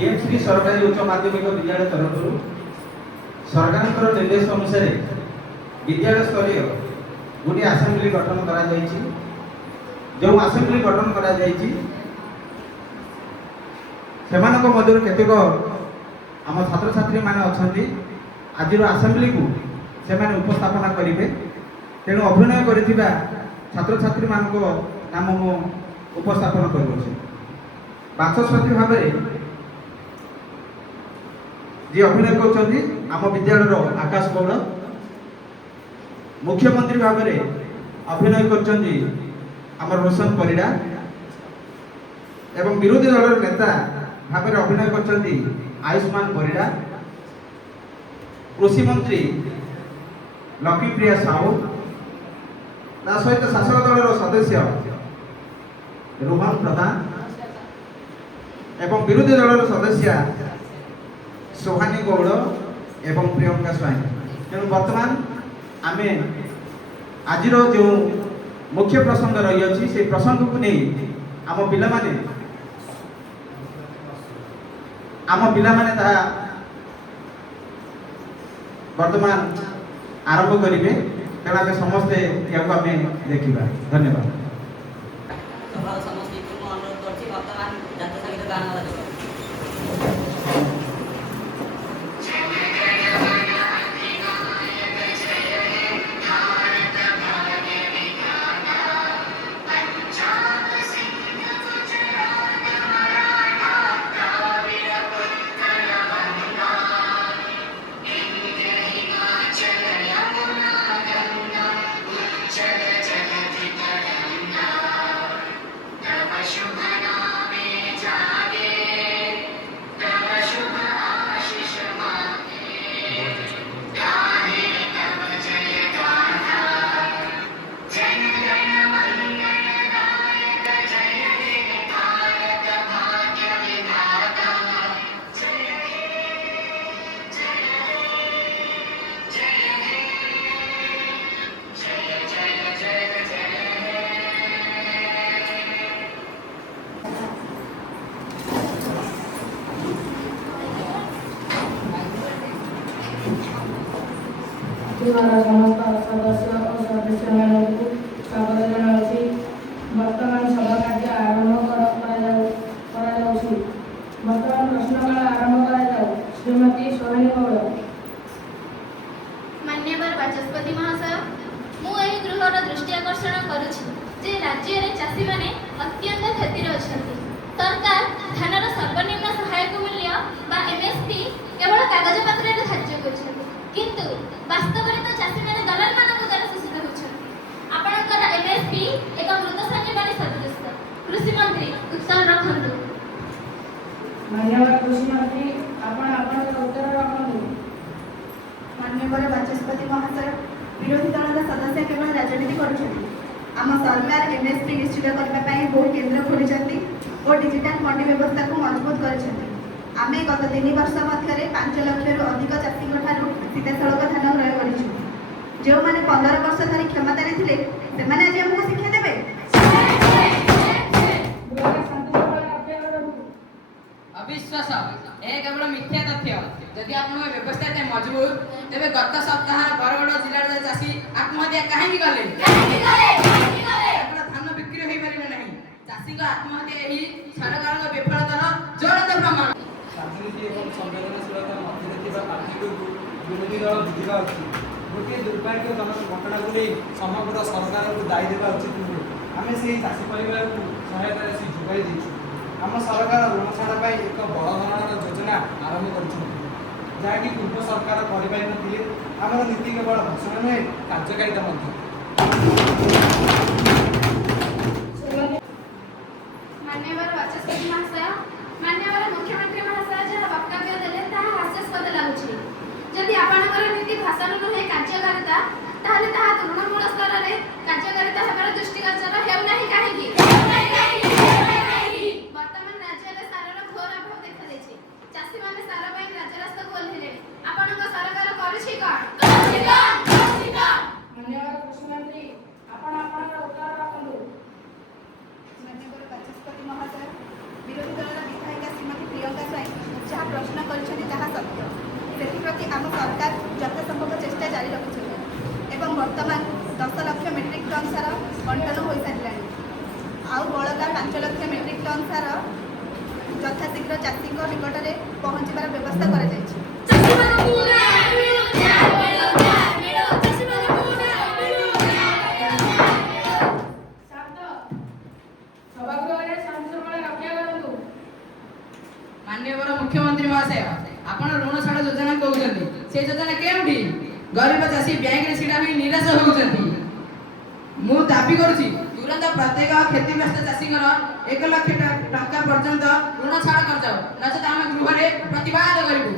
DMC सरकारी उच्च माध्यमिक विद्यालय तरफ सरकार निर्देश अनुसार विद्यालय स्तरीय गोटे आसेम्बली गठन करा जायछि। जो आसेम्बली गठन करा जायछि सेमानक मध्य केतेक आम छात्र छात्री माने अछंती आज आसेम्बली को सेमाने उपस्थापना करिवे। तेणु अभिनय करिथिबा छात्र छात्री मानक नाम मु उपस्थापन करूछि। बाचस्पति भाव जी अभिनय करछंती आम विद्यालय आकाश गौड़, मुख्यमंत्री भाव अभिनय करछंती आम रोशन परिडा एवं विरोधी दल नेता भाव अभिनय करछंती आयुष्मान परिडा, कृषि मंत्री लक्ष्मीप्रिया साहू, सहित शासक दल सदस्य रोहन प्रधान एवं विरोधी दल सदस्य सोहानी गौड़ एवं प्रियंका स्वाई। तेणु बर्तमान आम आज जो मुख्य प्रसंग रही से प्रसंग को नहीं आम पिलामाने ताहा वर्तमान आरंभ करेंगे। तेणु आम समस्ते या देखा। धन्यवाद। समस्त सदस्य और सदस्य मानक स्वागत जनाऊँगी। बर्तमान सभा कार्य आरंभ बर्तमान प्रश्नकाल आरंभ कर श्रीमती सोहानी गौड़। मान्यवर बाचस्पति महाशय, मु एही गृहर दृष्टि आकर्षण करुछि जे राज्य रे चाषी माने अत्यंत क्षति रे अछंती। सरकार धानर सर्वनिम्न सहायक मूल्य बा एमएसपी केवल कागज पत्र रे धार्य करछथि, किंतु वास्तव में तो चाषी माने दलाल मानक द्वारा शोषित होछथि। आपनकर एमएसपी एक मृत संजीवनी सदृश। कृषि मंत्री उत्तर रखंतु। मान्यवर कृषि मंत्री आपन उत्तर रखंतु। मान्यवर बाचस्पति महाशय, विरोधी दल सदस्य केवल राजनीति करुछथि। आम सरकार एमएसपी निश्चित करबा पई बहु केंद्र खोलिछथि और डिजिटल मंडी व्यवस्था को मजबूत करिछथि। आमे गत 3 वर्ष मध्य 5 लाख रु अधिक चाषी सीधासलख धान क्रय करिछु। जो माने 15 वर्ष धरी क्षमता रे थिले सेमाने आज हमको शिक्षा देबे। अविश्वास ए केवल मिथ्या तथ्य। यदि आपण व्यवस्था ते मजबूत तेबे गत सप्ताह बरगड़ जिल्ला रे चाषी आत्महत्या काहे गले धान बिक्री होई परिबे नहीं। चाषी को आत्महत्या एही सरकार को विफलतार ज्वलंत प्रमाण। राजनीति एवं संवेदनशीलता मध्य पार्टी विरोधी दल बुझा उचित। गोटे दुर्भाग्यजनक घटना को नहीं समग्र सरकार को दायी देवा उचित नुहे। आम से चाषी परिवार को सहायता राशि जोगाई देचु। आम सरकार ऋण छाड़ एक बड़ धरण योजना आरंभ कर जहाँकि पूर्व सरकार करें। आम नीति केवल भाषण नुहे कार्यकारिता। मान्यवर बाचस्पति महाशय, मान्यवर मुख्यमंत्री महाशय जहाँ वक्तव्य देले ताहा हास्यास्पद लागुछि। जदि आपनकर नीति भाषण नुहे कार्यकारिता ताहले ताहा तृणमूल स्तर रे कार्यकारिता हेबार दृष्टिगोचर हेउ नाही काहेकि? वर्तमान राज्य रे सारर घोर अभाव देखा दैछि। चाषी माने सार पई राज्य रास्ता को ओल्हेले। आपनक सरकार करूछि कोन? मान्यवर कृषि मंत्री आपनकर उत्तर रखंतु। मान्यवर बाचस्पति महाशय, विरोधी दल विधायिका श्रीमती प्रियंका स्वाई ଯାହା ପ୍ରଶ୍ନ କରିଛନ୍ତି ତାହା ସତ୍ୟ। ସେଥିପ୍ରତି ଆମ ସରକାର ଯଥାସମ୍ଭବ ଚେଷ୍ଟା ଜାରି ରଖିଛନ୍ତି ଏବଂ ବର୍ତ୍ତମାନ 10 ଲକ୍ଷ ମେଟ୍ରିକ୍ ଟନ୍ ସାର ବଣ୍ଟନ ହୋଇସାରିଲାଣି। ଆଉ ବଳକା 5 ଲକ୍ଷ ମେଟ୍ରିକ୍ ଟନ୍ ସାର ଯଥାଶୀଘ୍ର ଚାଷୀଙ୍କ ନିକଟରେ ପହଞ୍ଚିବାର ବ୍ୟବସ୍ଥା କରାଯାଇଛି। ସଭାଗୃହରେ ଶାନ୍ତି ଶୃଙ୍ଖଳା ରକ୍ଷା କରନ୍ତୁ। ମାନ୍ୟବର ମୁଖ୍ୟମନ୍ତ୍ରୀ ମହାଶୟ, ଆପଣ ଋଣ ଛାଡ଼ ଯୋଜନା କହୁଛନ୍ତି, ସେ ଯୋଜନା କେଉଁଠି? ଗରିବ ଚାଷୀ ବ୍ୟାଙ୍କରେ ଛିଡ଼ା ହୋଇ ନିରାଶ ହେଉଛନ୍ତି। ମୁଁ ଦାବି କରୁଛି ତୁରନ୍ତ ପ୍ରତ୍ୟେକ କ୍ଷତିଗ୍ରସ୍ତ ଚାଷୀଙ୍କର 1 ଲକ୍ଷ ଟଙ୍କା ପର୍ଯ୍ୟନ୍ତ ଋଣ ଛାଡ଼ କରାଯାଉ, ନଚେତ ଆମେ ଗୃହରେ ପ୍ରତିବାଦ କରିବୁ।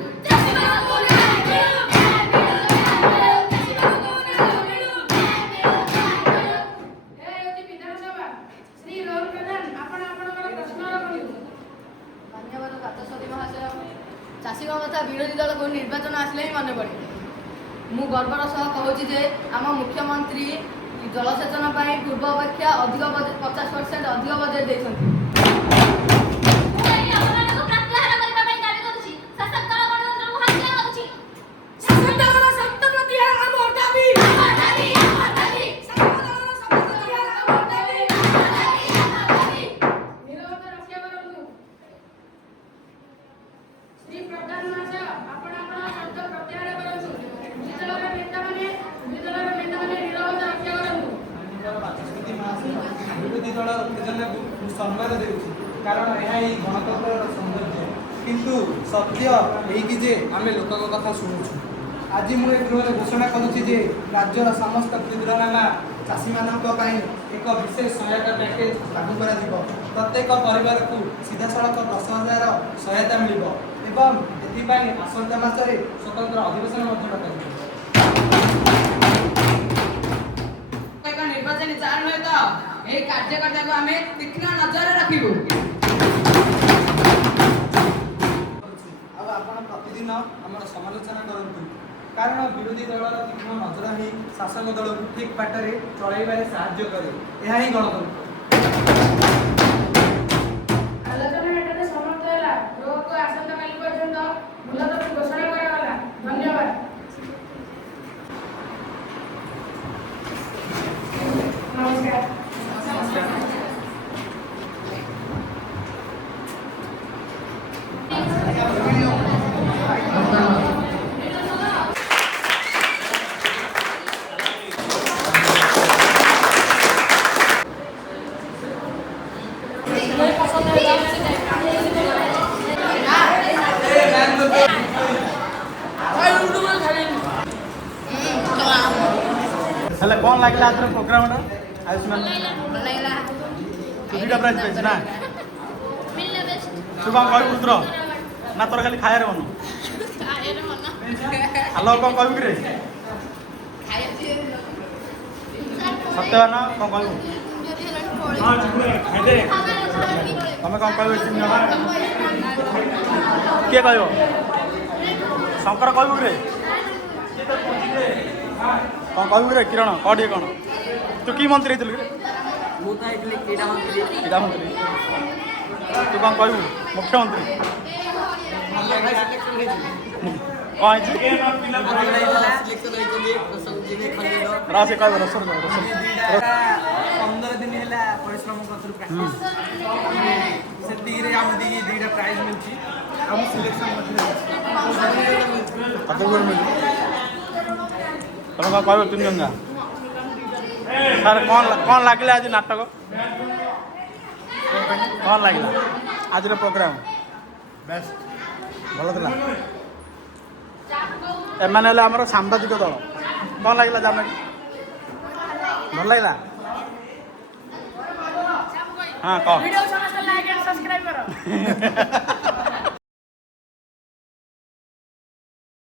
ବିଧାନସଭା ଶ୍ରୀ ରୋହନ ପ୍ରଧାନ, ଆପଣ ଆପଣଙ୍କର ପ୍ରଶ୍ନ ରଖନ୍ତୁ। ମାନ୍ୟବର ବାଚସ୍ପତି ମହାଶୟ, ଚାଷୀଙ୍କ କଥା ବିରୋଧୀ ଦଳକୁ ନିର୍ବାଚନ ଆସିଲେ ହିଁ ମନେ ପଡ଼େ। ମୁଁ ଗର୍ବର ସହ କହୁଛି ଯେ ଆମ ମୁଖ୍ୟମନ୍ତ୍ରୀ ଜଳସେଚନ ପାଇଁ ପୂର୍ବ ଅପେକ୍ଷା ଅଧିକ 50% ଅଧିକ ବଜେଟ୍ ଦେଇଛନ୍ତି। ମୁଁ ଏହି ଅପମାନକୁ ପ୍ରତ୍ୟାହାର କରିବା ପାଇଁ ଦାବି କରୁଛି। ଶାସକ ଦଳ ଗଣତନ୍ତ୍ରକୁ ହତ୍ୟା କରୁଛି। ଶାସକ ଦଳର ଶକ୍ତ ପ୍ରତିହାର ଆମ ଦାବି। ଆମର ଦାବି, ଆମର ଦାବି। ଶାସକ ଦଳର ଶକ୍ତ ପ୍ରତିହାର ଆମ ଦାବି। ଆମର ଦାବି, ଆମର ଦାବି। ନିରବତା ରକ୍ଷା କରନ୍ତୁ। ଶ୍ରୀ ପ୍ରଧାନ ମହାଶୟ, ଆପଣ ଆପଣଙ୍କ ଶବ୍ଦ ପ୍ରତ୍ୟାହାର କରନ୍ତୁ। ବିରୋଧୀ ଦଳର ନେତାମାନେ ନିରବତା ରକ୍ଷା କରନ୍ତୁ। ମାନ୍ୟବର ବାଚସ୍ପତି ମହାଶୟ, ବିରୋଧୀ ଦଳର ଉତ୍ତେଜନାକୁ ମୁଁ ସମ୍ମାନ ଦେଉଛି, କାରଣ ଏହା ହିଁ ଗଣତନ୍ତ୍ରର ସୌନ୍ଦର୍ଯ୍ୟ। କିନ୍ତୁ ସତ୍ୟ ଏହିକି ଯେ ଆମେ ଲୋକଙ୍କ କଥା ଶୁଣୁଛୁ। ଆଜି ମୁଁ ଏ ଗୃହରେ ଘୋଷଣା କରୁଛି ଯେ ରାଜ୍ୟର ସମସ୍ତ କ୍ଷୁଦ୍ରନାମା ଚାଷୀମାନଙ୍କ ପାଇଁ ଏକ ବିଶେଷ ସହାୟତା ପ୍ୟାକେଜ ଲାଗୁ କରାଯିବ। ପ୍ରତ୍ୟେକ ପରିବାରକୁ ସିଧାସଳଖ 10,000 ସହାୟତା ମିଳିବ ଏବଂ ଏଥିପାଇଁ ଆସନ୍ତା ମାସରେ ସ୍ୱତନ୍ତ୍ର ଅଧିବେଶନ ମଧ୍ୟ ଡକାଯିବ। ଏକ ନିର୍ବାଚନୀ ଚାଲ ନୁହେଁ ତ, ଏହି କାର୍ଯ୍ୟକର୍ତ୍ତାକୁ ଆମେ ତୀକ୍ଷ୍ଣ ନଜରରେ ରଖିବୁ। ଆଉ ଆପଣ ପ୍ରତିଦିନ ଆମର ସମାଲୋଚନା କରନ୍ତୁ, କାରଣ ବିରୋଧୀ ଦଳର ତୀକ୍ଷ୍ଣ ନଜର ହିଁ ଶାସକ ଦଳକୁ ଠିକ୍ ବାଟରେ ଚଳାଇବାରେ ସାହାଯ୍ୟ କରେ। ଏହା ହିଁ ଗଣତନ୍ତ୍ର। ଆଲୋଚନା ଏଠାରେ ସମାପ୍ତ ହେଲା। ଗୃହକୁ ଆସନ୍ତାକାଲି ପର୍ଯ୍ୟନ୍ତ ମୁଲତବୀ ଘୋଷଣା କରାଗଲା। ଧନ୍ୟବାଦ। ନମସ୍କାର। हेले कौन लगला आजर प्रोग्राम रा आयुष्मान दुईटा प्राइज पाइछ ना मिलना बेस्ट। तू कौन कहू पुत्र ना तोर खाली खायर मन खाएर मन। हेलो कौन कहू रे सत्य ना कौन कहू तमे कौन कहू किए कहू शंकर कहू रे कौन कहू रे किरण कह टे कौन तू की मंत्री रे क्रीड़ा मंत्री तू कौन कहू मुख्यमंत्री रासे कह रसर 15 दिन है परिश्रम कर प्रैक्टिस से आम दुईटा प्राइज मिली आम सिलेक्शन तुम कौन कह 3 जन सर कौन लगे आज नाटक कौन लगे आज प्रोग्राम बेस्ट भल था एम आमर सांबादिक दल कौन लगे जान भल लगे हाँ कह वीडियो समस्त लाइक एंड सब्सक्राइब करो।